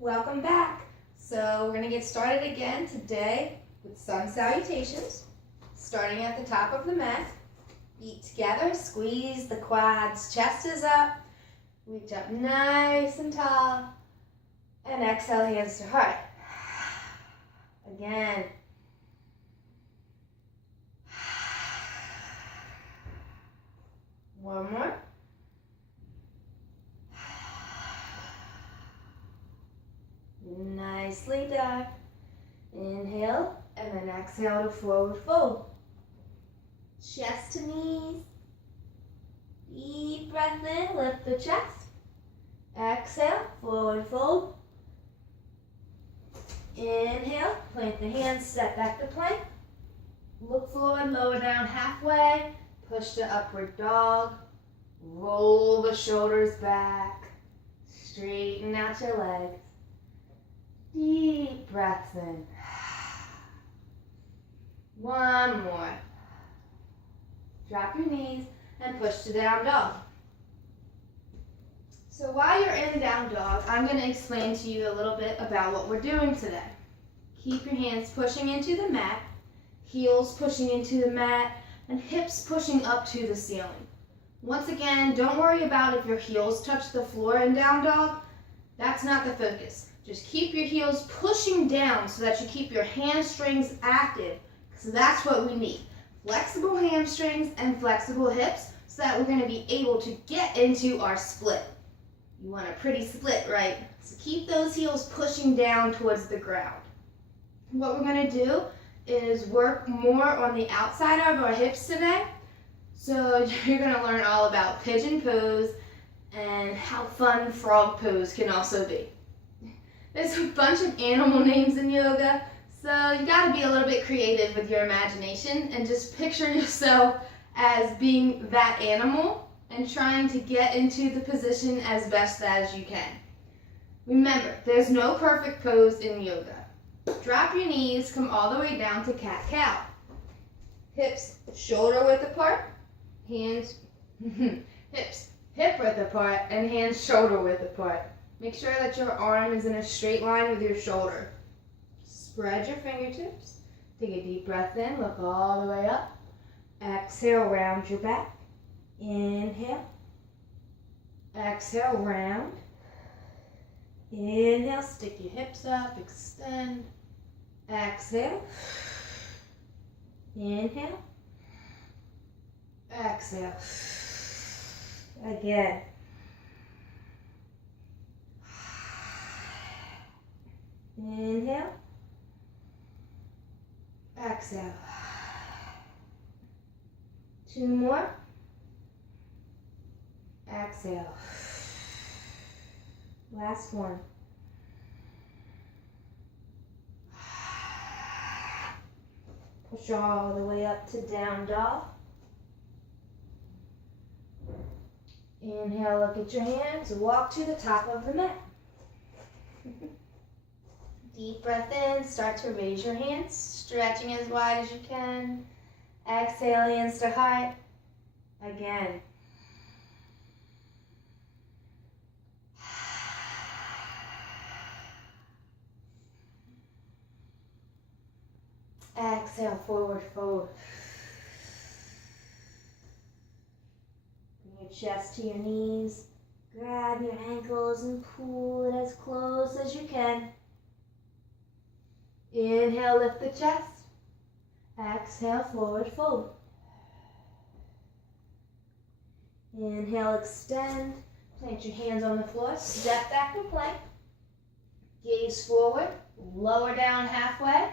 Welcome back. So we're going to get started again today with sun salutations. Starting at the top of the mat, feet together, squeeze the quads, chest is up, reach up nice and tall, and exhale, hands to heart. Again. One more. Nicely done. Inhale, and then exhale to forward fold. Chest to knees. Deep breath in, lift the chest. Exhale, forward fold. Inhale, plant the hands, step back to plank. Look forward, lower down halfway. Push to upward dog. Roll the shoulders back. Straighten out your legs. Deep breaths in. One more. Drop your knees and push to down dog. So while you're in down dog, I'm going to explain to you a little bit about what we're doing today. Keep your hands pushing into the mat, heels pushing into the mat, and hips pushing up to the ceiling. Once again, don't worry about if your heels touch the floor in down dog. That's not the focus. Just keep your heels pushing down so that you keep your hamstrings active, because that's what we need. Flexible hamstrings and flexible hips so that we're going to be able to get into our split. You want a pretty split, right? So keep those heels pushing down towards the ground. What we're going to do is work more on the outside of our hips today. So you're going to learn all about pigeon pose and how fun frog pose can also be. There's a bunch of animal names in yoga, so you got to be a little bit creative with your imagination and just picture yourself as being that animal and trying to get into the position as best as you can. Remember, there's no perfect pose in yoga. Drop your knees, come all the way down to cat-cow. Hips shoulder width apart, hands, hips hip width apart, and hands shoulder width apart. Make sure that your arm is in a straight line with your shoulder. Spread your fingertips. Take a deep breath in, look all the way up. Exhale, round your back. Inhale. Exhale, round. Inhale, stick your hips up, extend. Exhale. Inhale. Exhale. Again. Inhale. Exhale. Two more. Exhale. Last one. Push all the way up to down dog. Inhale, look at your hands, walk to the top of the mat. Deep breath in, start to raise your hands, stretching as wide as you can. Exhale, hands to heart. Again. Exhale, forward fold. Bring your chest to your knees. Grab your ankles and pull it as close as you can. Inhale, lift the chest. Exhale, forward fold. Inhale, extend. Plant your hands on the floor. Step back to plank. Gaze forward. Lower down halfway.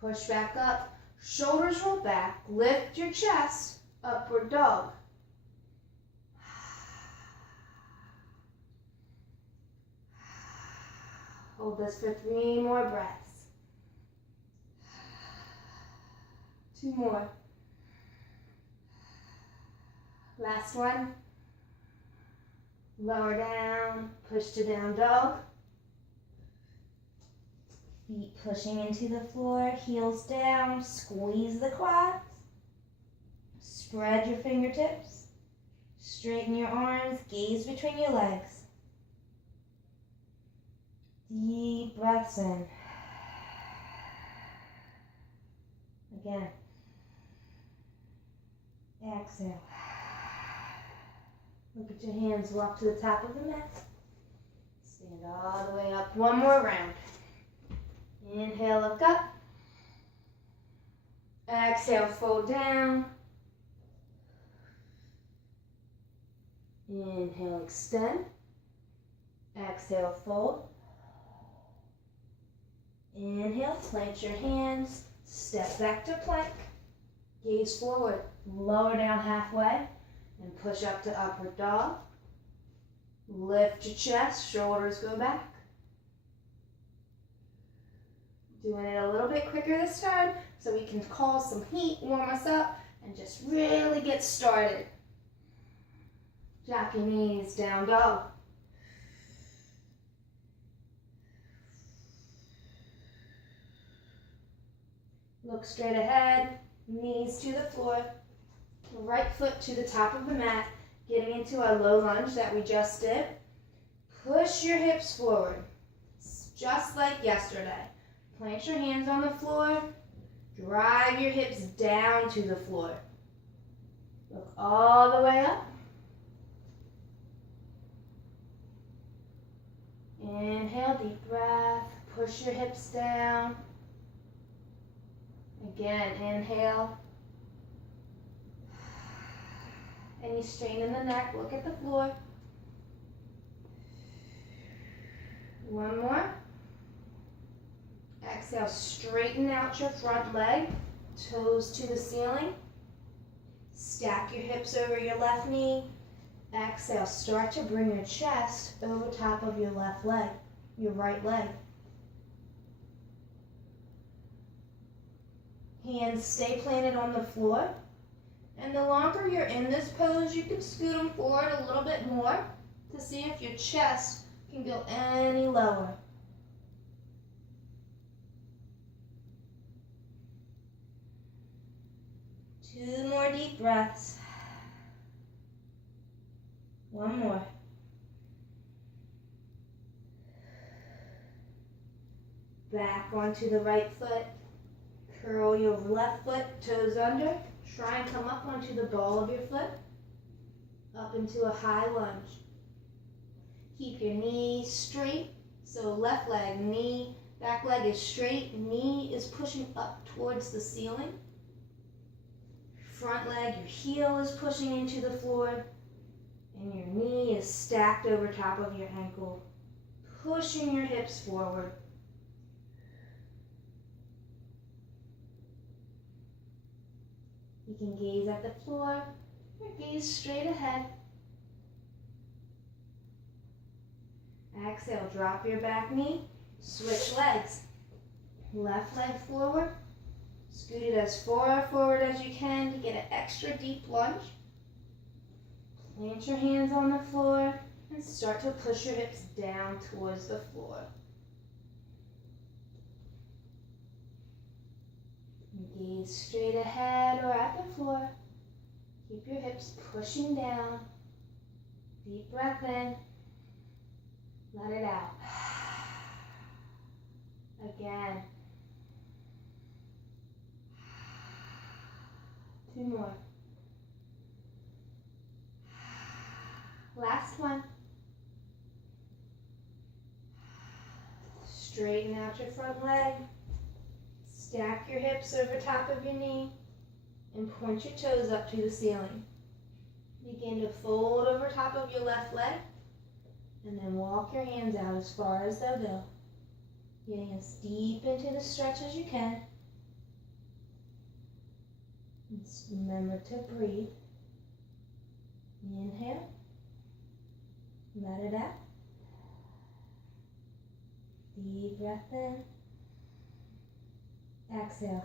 Push back up. Shoulders roll back. Lift your chest. Upward dog. Hold this for 3 more breaths. 2 more. Last one. Lower down, push to down dog. Feet pushing into the floor, heels down, squeeze the quads. Spread your fingertips. Straighten your arms, gaze between your legs. Deep breaths in. Again. Exhale. Look at your hands, walk to the top of the mat. Stand all the way up. One more round. Inhale, look up. Exhale, fold down. Inhale, extend. Exhale, fold. Inhale, plant your hands. Step back to plank. Gaze forward. Lower down halfway. And push up to upward dog. Lift your chest, shoulders go back. Doing it a little bit quicker this time so we can cause some heat, warm us up, and just really get started. Drop your knees, down dog. Look straight ahead, knees to the floor. Right foot to the top of the mat, getting into a low lunge that we just did. Push your hips forward, just like yesterday. Plant your hands on the floor. Drive your hips down to the floor. Look all the way up. Inhale, deep breath. Push your hips down. Again, inhale. Any strain in the neck, look at the floor. One more. Exhale, straighten out your front leg, toes to the ceiling. Stack your hips over your left knee. Exhale, start to bring your chest over top of your left leg, your right leg. Hands stay planted on the floor. And the longer you're in this pose, you can scoot them forward a little bit more to see if your chest can go any lower. Two more deep breaths. One more. Back onto the right foot. Curl your left foot, toes under. Try and come up onto the ball of your foot, up into a high lunge. Keep your knees straight, so left leg, knee, back leg is straight, knee is pushing up towards the ceiling. Front leg, your heel is pushing into the floor, and your knee is stacked over top of your ankle, pushing your hips forward. You can gaze at the floor or gaze straight ahead. Exhale, drop your back knee, switch legs. Left leg forward, scoot it as far forward as you can to get an extra deep lunge. Plant your hands on the floor and start to push your hips down towards the floor. Gaze straight ahead or at the floor. Keep your hips pushing down. Deep breath in. Let it out. Again. Two more. Last one. Straighten out your front leg. Stack your hips over top of your knee and point your toes up to the ceiling. Begin to fold over top of your left leg and then walk your hands out as far as they'll go. Getting as deep into the stretch as you can. And remember to breathe. Inhale. Let it out. Deep breath in. Exhale.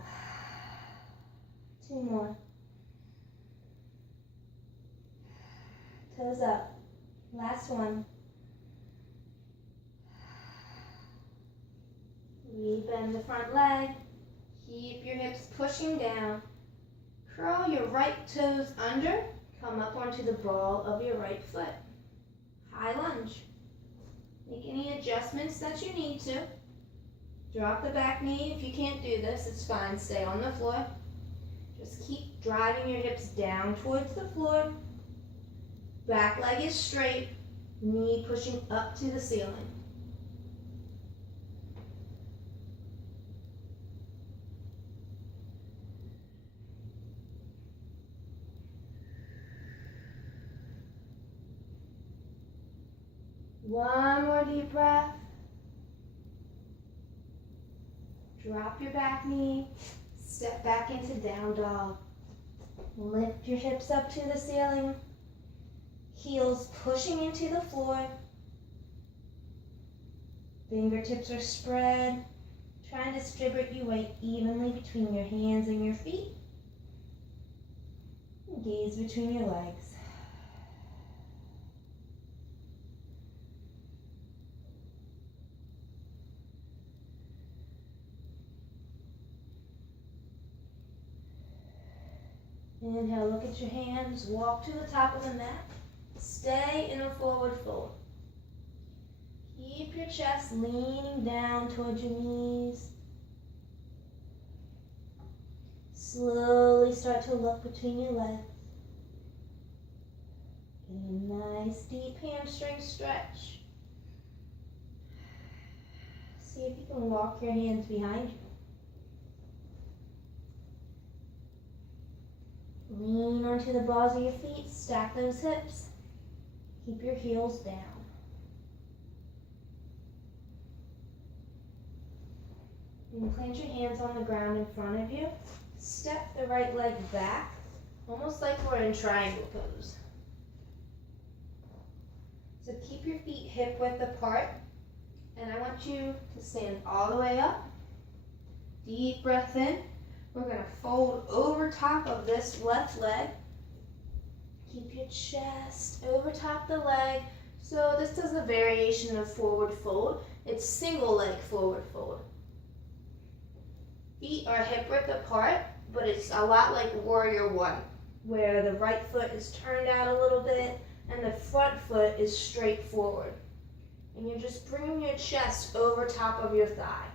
Two more. Toes up. Last one. Rebend the front leg. Keep your hips pushing down. Curl your right toes under. Come up onto the ball of your right foot. High lunge. Make any adjustments that you need to. Drop the back knee. If you can't do this, it's fine. Stay on the floor. Just keep driving your hips down towards the floor. Back leg is straight. Knee pushing up to the ceiling. One more deep breath. Drop your back knee. Step back into down dog. Lift your hips up to the ceiling. Heels pushing into the floor. Fingertips are spread. Try and distribute your weight evenly between your hands and your feet. Gaze between your legs. Inhale, look at your hands, walk to the top of the mat. Stay in a forward fold. Keep your chest leaning down towards your knees. Slowly start to look between your legs. Get a nice deep hamstring stretch. See if you can walk your hands behind you. Lean onto the balls of your feet, stack those hips. Keep your heels down. And plant your hands on the ground in front of you. Step the right leg back, almost like we're in triangle pose. So keep your feet hip width apart, and I want you to stand all the way up. Deep breath in. We're going to fold over top of this left leg. Keep your chest over top the leg. So this is a variation of forward fold. It's single leg forward fold. Feet are hip width apart, but it's a lot like Warrior One, where the right foot is turned out a little bit and the front foot is straight forward. And you're just bringing your chest over top of your thigh.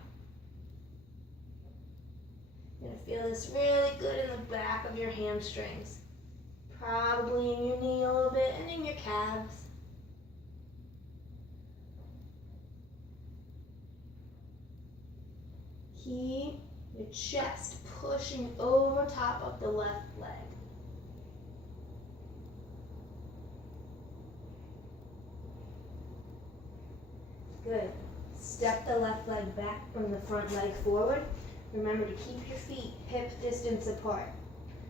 You're going to feel this really good in the back of your hamstrings. Probably in your knee a little bit and in your calves. Keep your chest pushing over top of the left leg. Good. Step the left leg back from the front leg forward. Remember to keep your feet hip distance apart.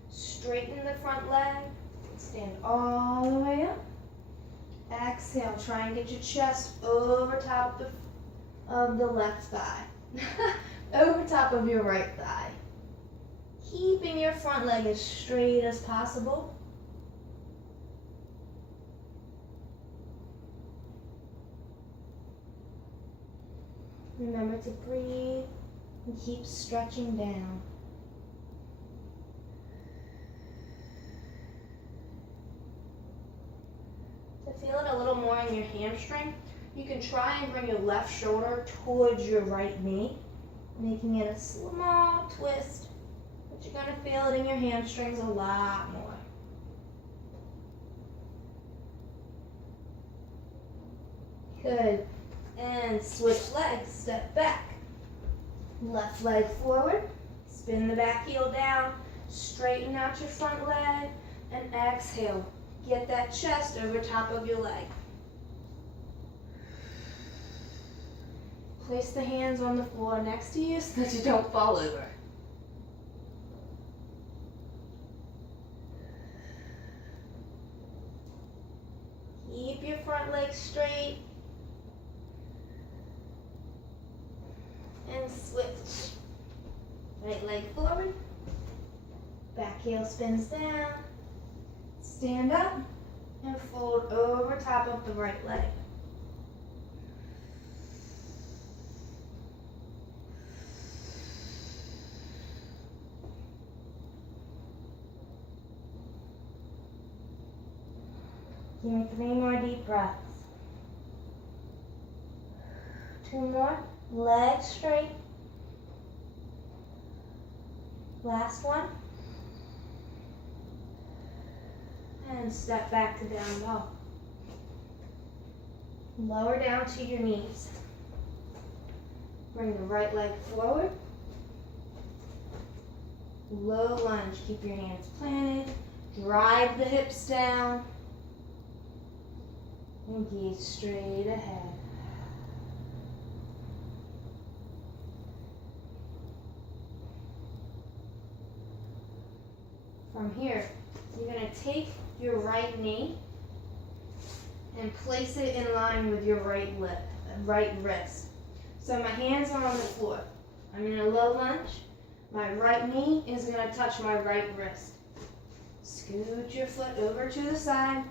Straighten the front leg. Stand all the way up. Exhale. Try and get your chest over top of the left thigh. Over top of your right thigh. Keeping your front leg as straight as possible. Remember to breathe and keep stretching down. To feel it a little more in your hamstring, you can try and bring your left shoulder towards your right knee, making it a small twist, but you're going to feel it in your hamstrings a lot more. Good. And switch legs, step back. Left leg forward, spin the back heel down, straighten out your front leg, and exhale. Get that chest over top of your leg. Place the hands on the floor next to you so that you don't fall over. Keep your front leg straight. And switch. Right leg forward. Back heel spins down. Stand up and fold over top of the right leg. Give me 3 more deep breaths. 2 more. Legs straight. Last one. And step back to down dog. Lower down to your knees. Bring the right leg forward. Low lunge. Keep your hands planted. Drive the hips down. And gaze straight ahead. From here, you're going to take your right knee and place it in line with your right wrist. So my hands are on the floor. I'm in a low lunge. My right knee is going to touch my right wrist. Scoot your foot over to the side.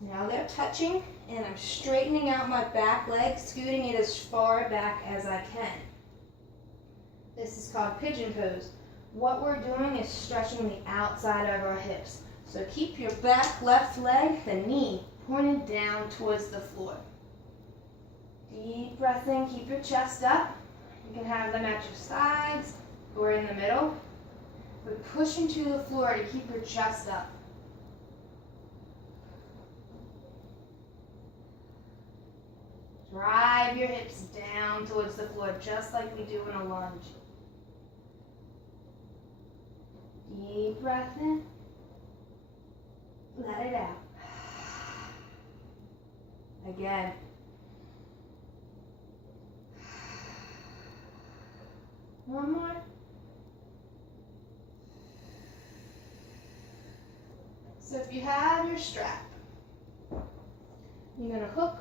Now they're touching, and I'm straightening out my back leg, scooting it as far back as I can. This is called pigeon pose. What we're doing is stretching the outside of our hips. So keep your back left leg, the knee, pointed down towards the floor. Deep breath in, keep your chest up. You can have them at your sides or in the middle. But push into the floor to keep your chest up. Drive your hips down towards the floor, just like we do in a lunge. Deep breath in. Let it out. Again. One more. So if you have your strap, you're going to hook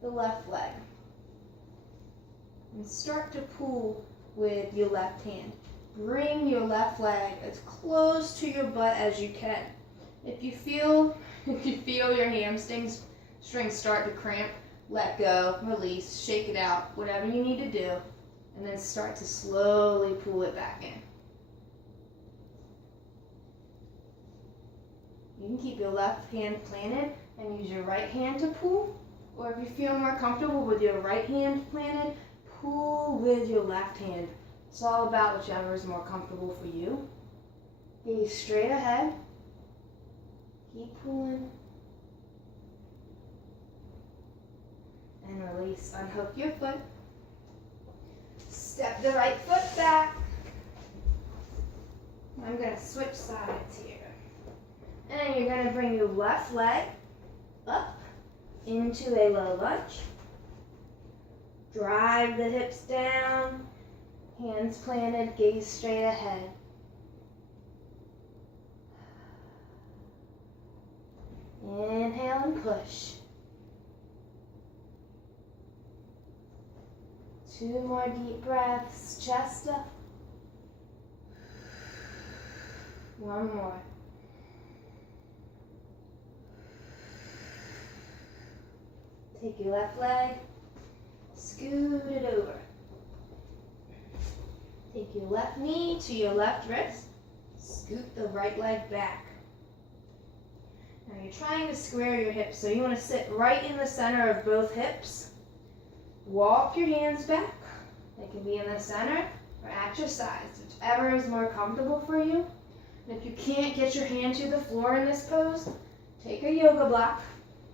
the left leg and start to pull with your left hand. Bring your left leg as close to your butt as you can. If you feel your hamstrings start to cramp, let go, release, shake it out, whatever you need to do, and then start to slowly pull it back in. You can keep your left hand planted and use your right hand to pull, or if you feel more comfortable with your right hand planted, pull with your left hand. It's all about whichever is more comfortable for you. Gaze straight ahead. Keep pulling. And release. Unhook your foot. Step the right foot back. I'm going to switch sides here. And you're going to bring your left leg up into a low lunge. Drive the hips down. Hands planted, gaze straight ahead. Inhale and push. 2 more deep breaths, chest up. 1 more. Take your left leg, scoot it over. Take your left knee to your left wrist, scoot the right leg back. Now you're trying to square your hips, so you want to sit right in the center of both hips. Walk your hands back. They can be in the center or at your sides, whichever is more comfortable for you. And if you can't get your hand to the floor in this pose, take a yoga block,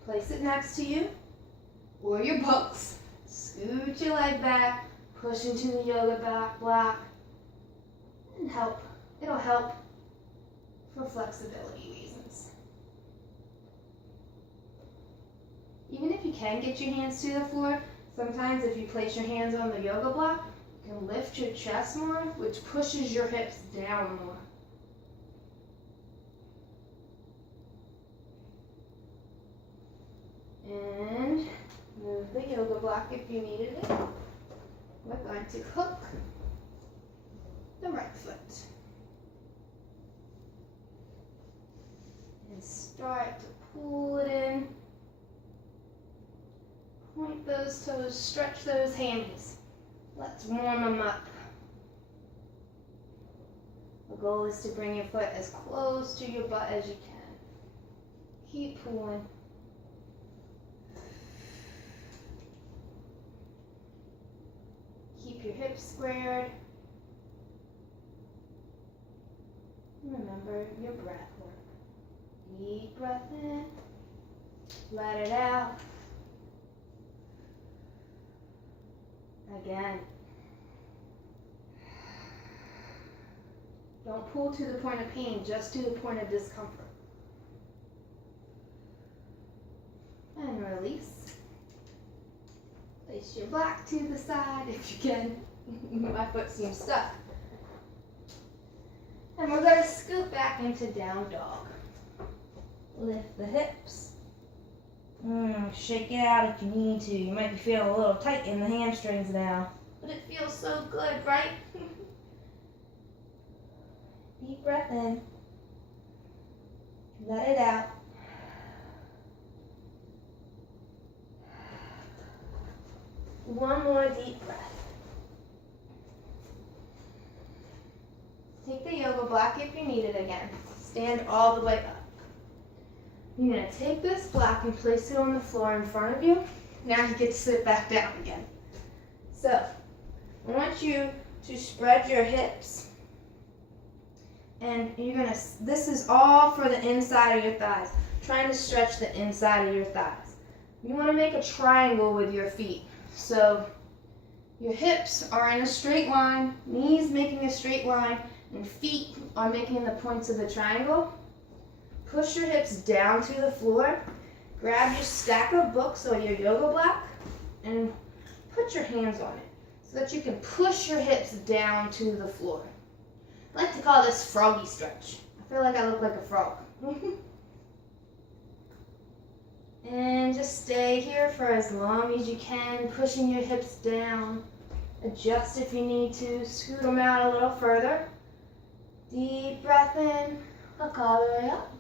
place it next to you, or your books. Scoot your leg back, push into the yoga block, and it'll help for flexibility reasons. Even if you can get your hands to the floor, sometimes if you place your hands on the yoga block, you can lift your chest more, which pushes your hips down more. And move the yoga block if you needed it. We're going to hook the right foot. And start to pull it in. Point those toes, stretch those hammies. Let's warm them up. The goal is to bring your foot as close to your butt as you can. Keep pulling. Keep your hips squared. Remember your breath work. Deep breath in. Let it out. Again. Don't pull to the point of pain, just to the point of discomfort. And release. Place your block to the side if you can. My foot seems stuck. And we're going to scoot back into down dog. Lift the hips. Shake it out if you need to. You might be feeling a little tight in the hamstrings now. But it feels so good, right? Deep breath in. Let it out. One more deep breath. Take the yoga block if you need it again. Stand all the way up. You're going to take this block and place it on the floor in front of you. Now you get to sit back down again. So, I want you to spread your hips. And you're going to, this is all for the inside of your thighs. Trying to stretch the inside of your thighs. You want to make a triangle with your feet. So, your hips are in a straight line, knees making a straight line, and feet are making the points of the triangle. Push your hips down to the floor. Grab your stack of books or your yoga block and put your hands on it so that you can push your hips down to the floor. I like to call this froggy stretch. I feel like I look like a frog. And just stay here for as long as you can, pushing your hips down. Adjust if you need to. Scoot them out a little further. Deep breath in. Look all the way up.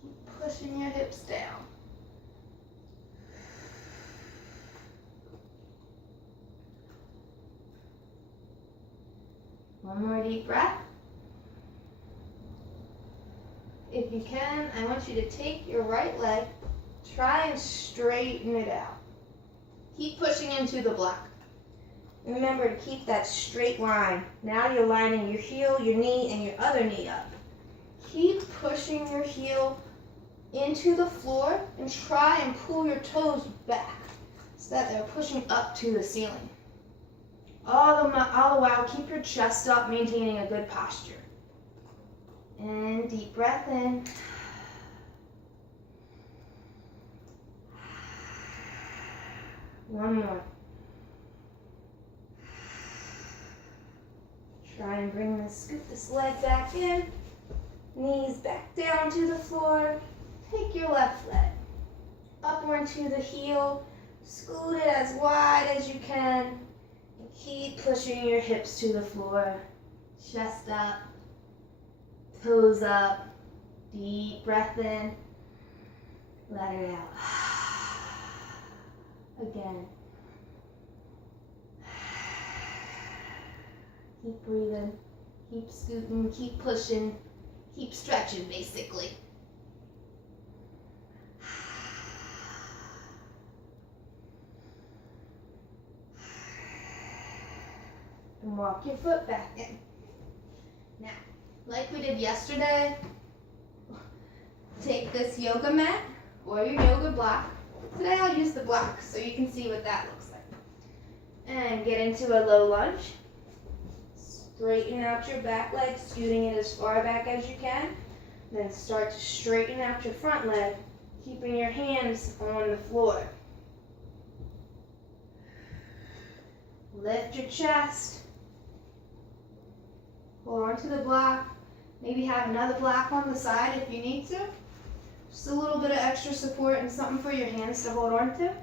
Keep pushing your hips down. One more deep breath. If you can, I want you to take your right leg, try and straighten it out. Keep pushing into the block. Remember to keep that straight line. Now you're lining your heel, your knee, and your other knee up. Keep pushing your heel into the floor and try and pull your toes back so that they're pushing up to the ceiling. All the while, keep your chest up, maintaining a good posture. And deep breath in. One more. Try and scoot this leg back in. Knees back down to the floor. Take your left leg upward to the heel. Scoot it as wide as you can. And keep pushing your hips to the floor. Chest up. Toes up. Deep breath in. Let it out. Again. Keep breathing. Keep scooting. Keep pushing. Keep stretching, basically. And walk your foot back in. Now, like we did yesterday, take this yoga mat or your yoga block. Today I'll use the block so you can see what that looks like. And get into a low lunge. Straighten out your back leg, scooting it as far back as you can. Then start to straighten out your front leg, keeping your hands on the floor. Lift your chest. Hold on to the block. Maybe have another block on the side if you need to. Just a little bit of extra support and something for your hands to hold on to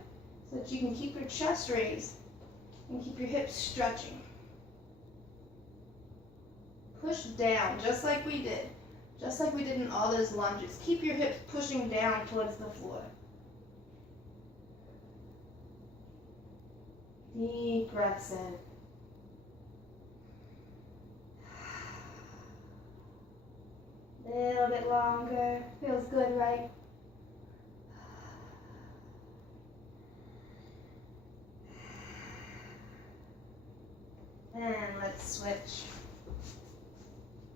so that you can keep your chest raised and keep your hips stretching. Push down just like we did. Just like we did in all those lunges. Keep your hips pushing down towards the floor. Deep breaths in. Little bit longer. Feels good, right? Then let's switch.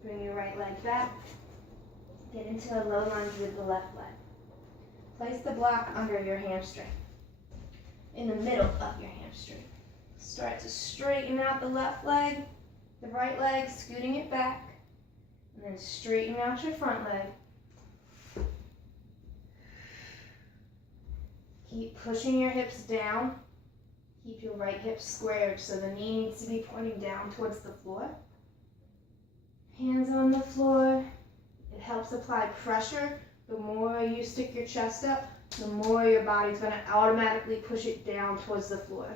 Bring your right leg back. Get into a low lunge with the left leg. Place the block under your hamstring, in the middle of your hamstring. Start to straighten out the left leg, the right leg, scooting it back, and then straighten out your front leg. Keep pushing your hips down. Keep your right hip squared so the knee needs to be pointing down towards the floor. Hands on the floor. It helps apply pressure. The more you stick your chest up, the more your body's going to automatically push it down towards the floor.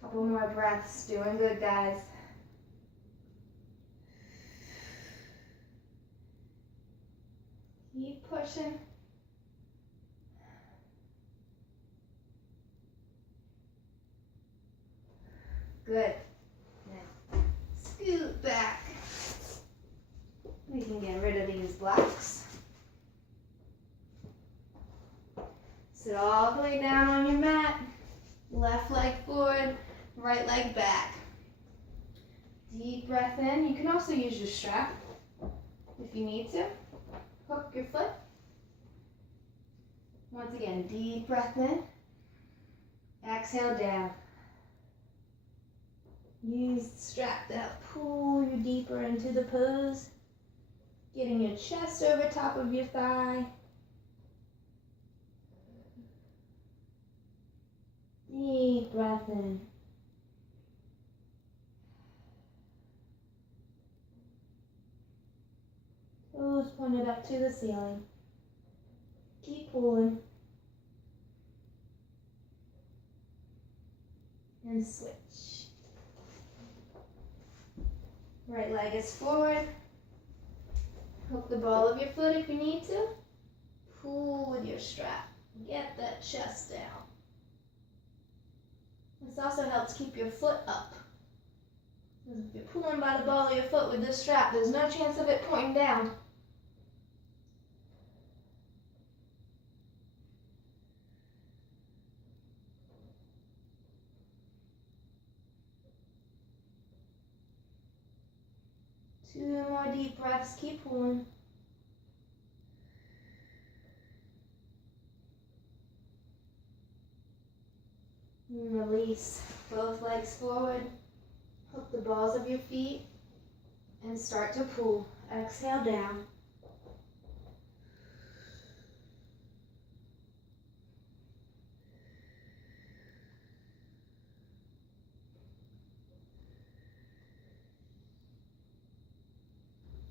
Couple more breaths. Doing good, guys. Keep pushing. Good. Now, scoot back. We can get rid of these blocks. Sit all the way down on your mat. Left leg forward, right leg back. Deep breath in. You can also use your strap if you need to. Hook your foot. Once again, deep breath in. Exhale down. Use the strap to help pull you deeper into the pose. Getting your chest over top of your thigh. Deep breath in. Toes pointed up to the ceiling. Keep pulling. And switch. Right leg is forward. Hook the ball of your foot if you need to. Pull with your strap. Get that chest down. This also helps keep your foot up. If you're pulling by the ball of your foot with this strap, there's no chance of it pointing down. Two more deep breaths. Keep pulling. And release. Both legs forward. Hook the balls of your feet and start to pull. Exhale down.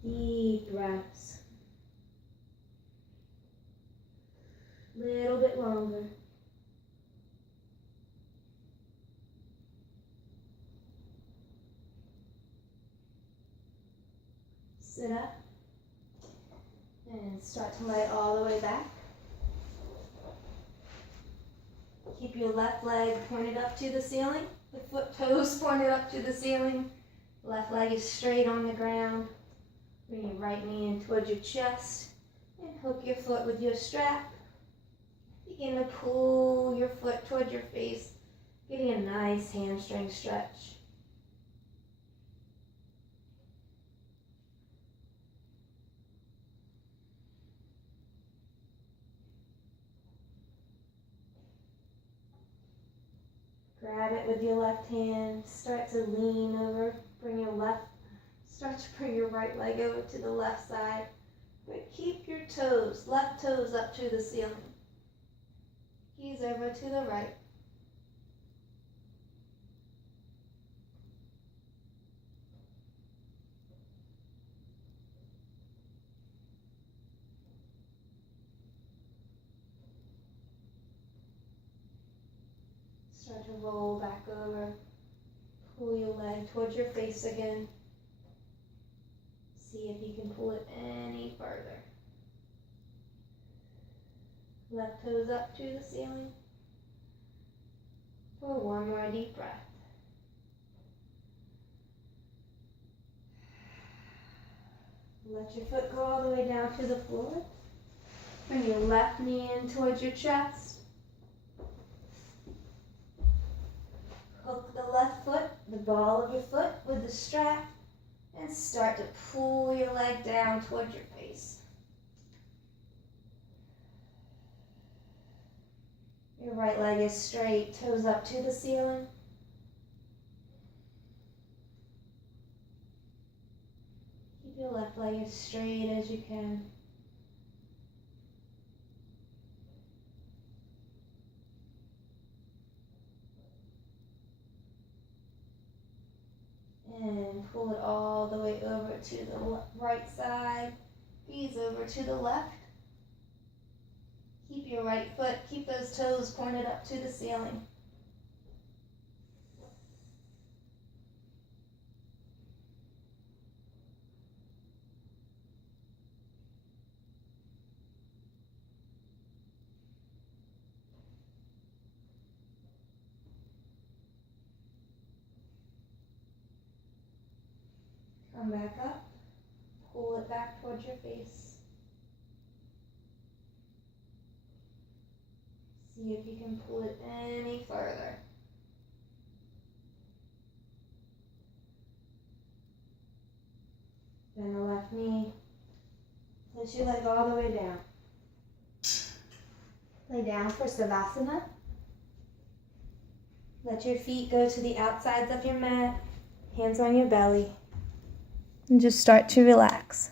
Deep breaths. Little bit longer. Sit up and start to lay all the way back. Keep your left leg pointed up to the ceiling. The foot toes pointed up to the ceiling. Left leg is straight on the ground. Bring your right knee in towards your chest and hook your foot with your strap. Begin to pull your foot toward your face, getting a nice hamstring stretch. Grab it with your left hand, start to lean over, start to bring your right leg over to the left side, but keep your toes, left toes up to the ceiling. Keys over to the right. Start to roll back over. Pull your leg towards your face again. See if you can pull it any further. Left toes up to the ceiling. For one more deep breath. Let your foot go all the way down to the floor. Bring your left knee in towards your chest. ball of your foot with the strap and start to pull your leg down towards your face. Your right leg is straight, toes up to the ceiling. Keep your left leg as straight as you can. And pull it all the way over to the right side. Ease over to the left. Keep your right foot, keep those toes pointed up to the ceiling. Come back up, pull it back towards your face. See if you can pull it any further. Bend the left knee. Push your leg all the way down. Lay down for Savasana. Let your feet go to the outsides of your mat, hands on your belly. And just start to relax.